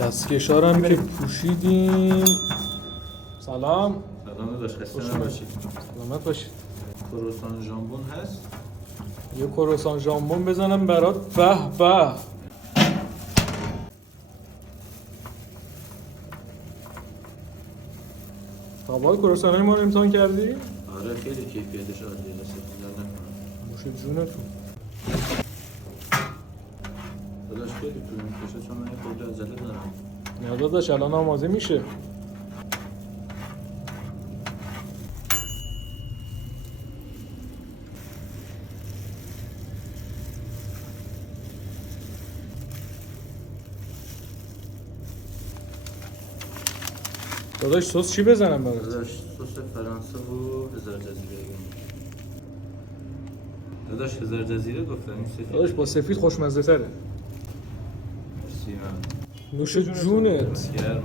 دستکشارم که پوشیدیم. سلام. سلام داشت، خسته نباشید. سلامت باشید. کروسان ژامبون هست؟ یه کروسان ژامبون بزنم برات. به به. قبال کروسان های ما رو امتحان کردی؟ آره خیلی کیفیتش عالیه، استفاده نکنم. موش جونتون. داداش خیلی طول میکشه چون من یه خورده عجله دارم. نه داداش الان آماده میشه. داداش سس چی بزنم برات؟ داداش سس فرانسه و هزار جزیره داداش هزار جزیره گفتم این سفید. داداش با سفید خوشمزه تره. مرسی من. نوش جونت. گرمم.